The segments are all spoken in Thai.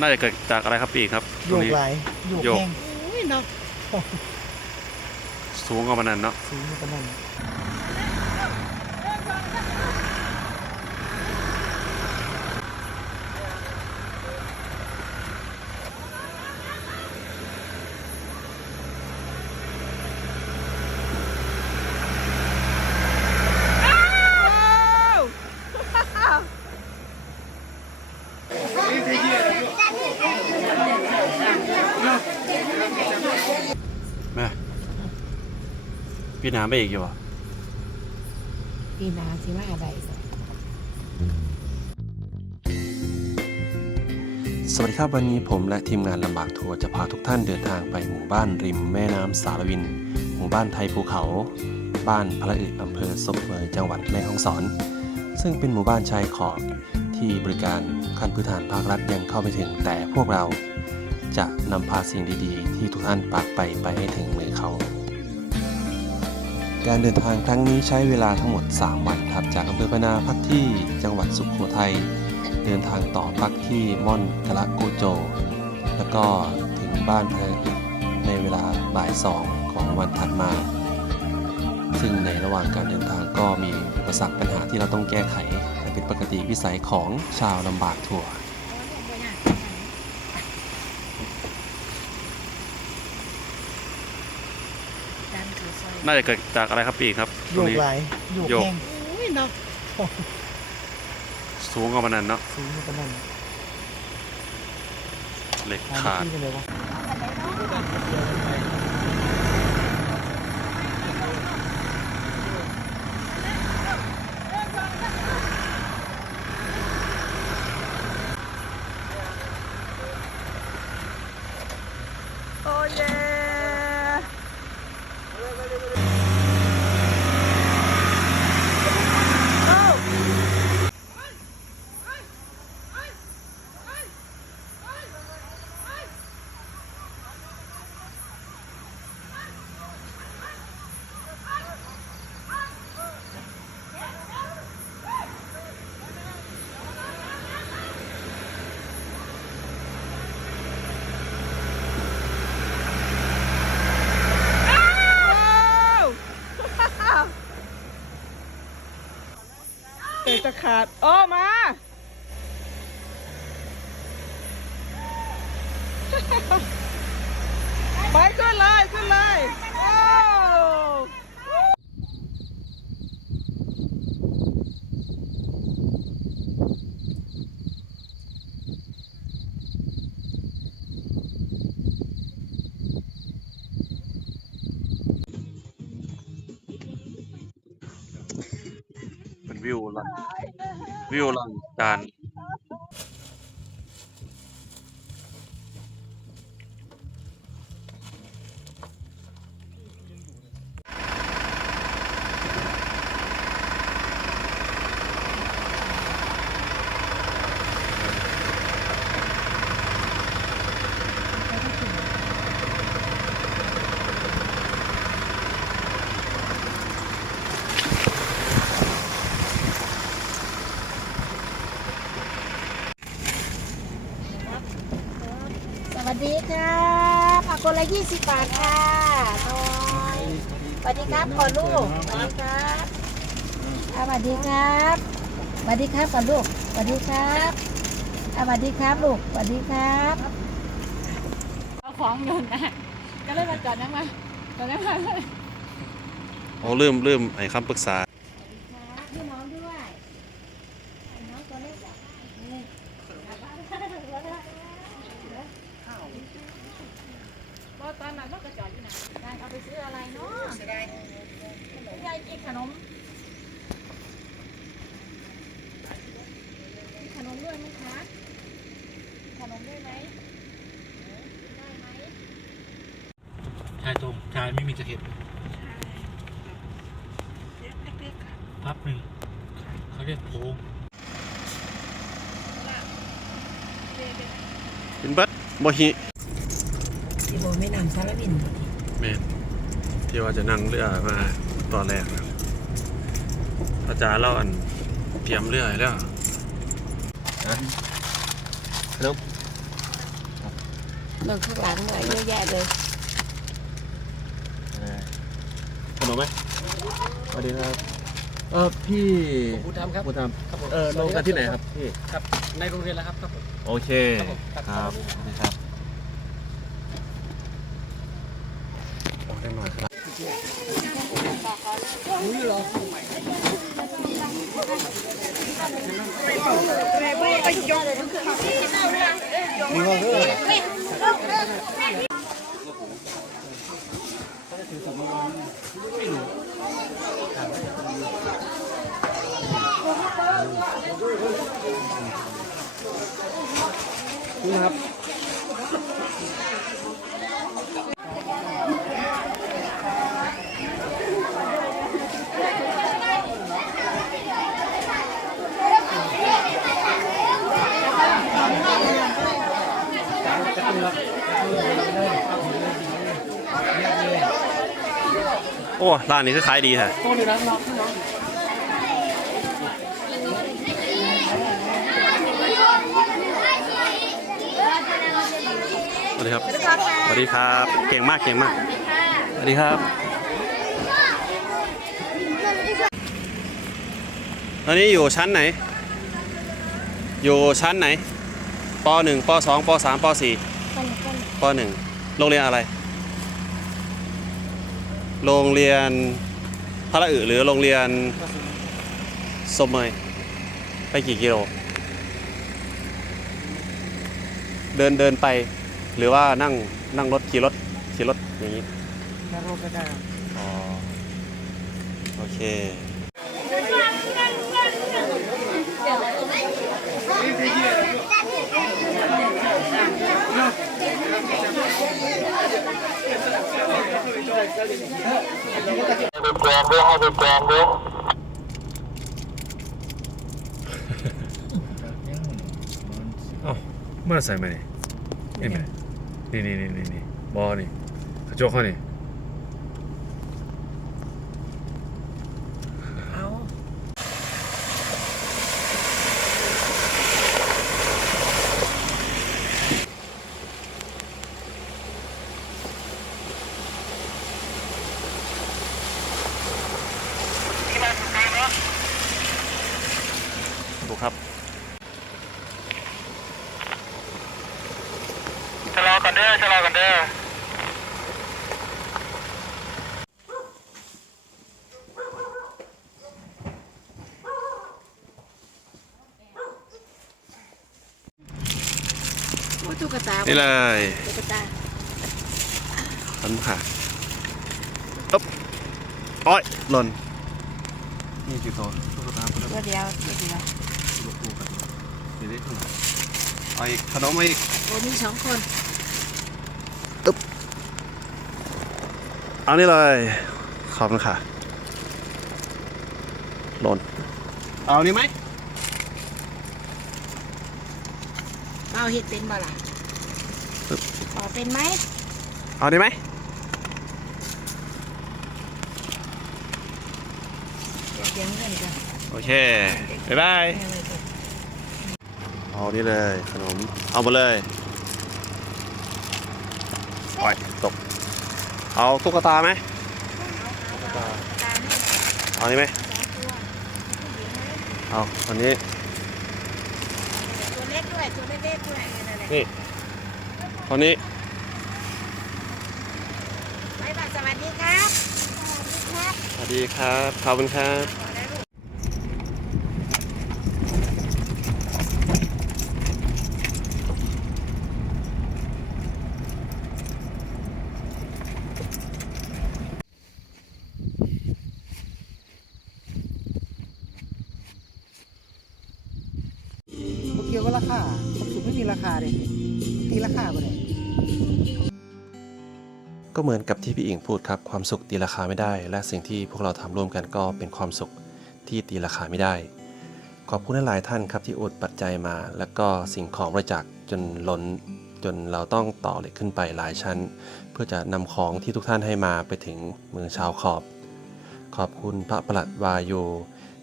น่าจะเกิดจากอะไรครับปีกครับตโยรงกนี้หลายโยกโยกแห้งอุ้ยเนาะสูงกว่ามันนั้นเนาะสูงอยู่ประมาณ พี่น้ำไปอีกอยู่อะปีนาสิมาอะไรสิสวัสดีครับวันนี้ผมและทีมงานลำบากทัวร์จะพาทุกท่านเดินทางไปหมู่บ้านริมแม่น้ำสารวิน หมู่บ้านไทยภูเขา บ้านพระอึอำเภอศพเมยจังหวัดแม่ฮ่องสอน ซึ่งเป็นหมู่บ้านชายขอบที่บริการขั้นพื้นฐานภาครัฐยังเข้าไปถึงแต่พวกเราจะนำพาสิ่งดีๆ ที่ทุกท่านปากไปไปให้ถึงมือเขา การเดินทางครั้งนี้ใช้เวลาทั้งหมด 3 วันครับ จากอำเภอพนาพักที่จังหวัดสุขโขทัย เดินทางต่อพักที่ม่อนกะละโกโจ แล้วก็ถึงบ้านพระอึกในเวลาบ่ายสองของวันถัดมา ซึ่งในระหว่างการเดินทางก็มีอุปสรรคปัญหาที่เราต้องแก้ไขแต่เป็นปกติวิสัยของชาวลำบากทัวร์ จา นคือซอยน่าจะเกิดจากอะไรครับปีกครับโยกหลายโยกโยก แห้งอุ้ยเนาะสูงกว่ามันนั้นเนาะสูงอยู่ประมาณเหล็กหาขาด ที่กันเลยวะโอ้เย่เตะ จะขาดโอ้มา ไปขึ้นเลย ขึ้นเลย โอ้เป็นวิวลังวิวลังการ ส วัสดีค่ะผักคนละยี่สิบบาทค่ะน้อยสวัสดีครับก่อนลูกสวัสดีครับสวัสดีครับสวัสดีครับก่อนลูกสวัสดีครับสวัสดีครับลูกสวัสดีครับเอาของโยนได้ก็เลยมาจอดยังมาจอดยังมาเลยโอ้ลืมลืมไอ้คำปรึกษา ครับพี่น้องด้วยให้น้องตัวเล็กจับได้นี่จับได้ เพราะตอนนั้นเขาก็จอดอยู่นะ ยายเอาไปซื้ออะไรเนาะยายกินขนมกินขนมด้วยไหมคะ ขนมด้วยไหมได้ไหมชายตรงชายไม่มีสะเก็ดพับหนึ่งเขาเรียกโพงเป็นบัดโมฮิที่โบไม่นำซาลาบินเมนที่ว่าจะนั่งเรือมาตอนแรกนะอาจารย์เล่าอันเตรียมเรือให้แล้วครับเรื่ องข้างหลังอะไรเยอะแยะเลยขนมไหมสวัสดีครับ เออพี่ผมพูดทำครับบุญธรรมครับผมเออลงกันที่ไหนครับพี่ ครับในโรงเรียนแล้วครับครับผม โอเค ครับผม ครับครับนี่ครับโอ้ได้หน่อยครับ นี่ ครับ อ้ร้านนี้คือขายดีแท้สวัสดีครับสวัสดีครับเก่งมากเก่งมากสวัสดีครับตอนนี้อยู่ชั้นไหน อยู่ชั้นไหนป .1 ป .2 ป .3 ป .4 ป .1 โรงเรียนอะไร โรงเรียนพระอึหรือโรงเรียนสมเมยไปกี่กิโล เดินเดินไป หรือว่านั่งนั่งรถขี่รถขี่รถอย่างนี้นรกก็ได้อ๋อโอเค 哦，没啥没，没没，你你你你你，没你，他叫喊你。 ครับชะลอกันเด้อชะลอกันเด้อโอ้ตุ๊กตานี่เลยตุ๊กตาทันค่ะอ๊บอ้อยหล่นนี่กี่ตัวตุ๊กตาตัวตัวเดียวตัวเดียวลูกคู่กัน นี่ได้ข้างหลังเอาอีกขนมมาอีกโอ้มีสองคนเอานี่เลยขอบคุณค่ะหล่นเอานี่ไหมเอาเห็ดเป็นบ่ล่ะขอเป็นไหมเอานี่ไหมเดี๋ยวเงินกันโอเคบ๊ายบายเอานี่เลยขนม เอามาเลยปล่อยตก เอาตุ๊กตาไหมตาให้เอานี่ไหมเอาอันนี้ ตัวเล็กด้วยตัวเล็กๆด้วยนั่นแหละนี่คนนี้บ๊ายบายสวัสดีครับ สวัสดีครับ สวัสดีครับ ขอบคุณครับ ขอแล้วลูก เกี่ยวกับ ราคาความสุขไม่มีราคาเลยตีราคาไปเลยก็เหมือนกับที่พี่อิงพูดครับความสุขตีราคาไม่ได้ และสิ่งที่พวกเราทำร่วมกันก็เป็นความสุขที่ตีราคาไม่ได้ ขอบคุณหลายท่านครับที่อุดปัจจัยมา แล้วก็สิ่งของบริจาคจนล้นจนเราต้องต่อเหล็กขึ้นไปหลายชั้น เพื่อจะนำของที่ทุกท่านให้มาไปถึงเมืองชาวขอบ ขอบคุณพระประหลัดวายู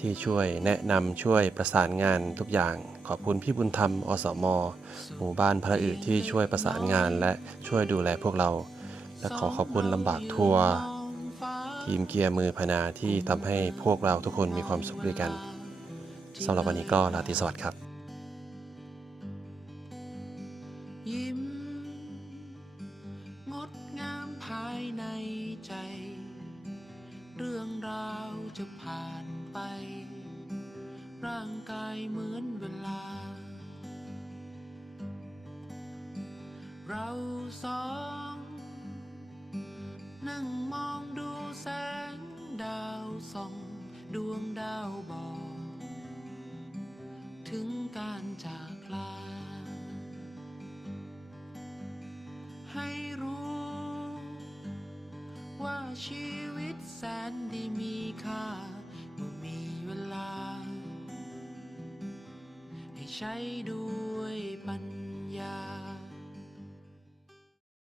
ที่ช่วยแนะนำช่วยประสานงานทุกอย่าง ขอบคุณพี่บุญธรรม อสม หมู่บ้านพระอืดที่ช่วยประสานงานและช่วยดูแลพวกเรา และขอขอบคุณลำบากทัวร์ทีมเกียร์มือพนาที่ทำให้พวกเราทุกคนมีความสุขด้วยกันสำหรับวันนี้ก็ราตรีสวัสดิ์ครับยิ้มงดงามภายในใจ เรื่องราวจะผ่านไป ร่างกายเหมือน เวลา เราสอง นั่งมองดูแสงดาวส่อง ดวงดาวบอก ถึงการจากลา ให้รู้ ว่าชีวิตแสนดีมีค่าเมื่อมี ใช้ด้วยปัญญา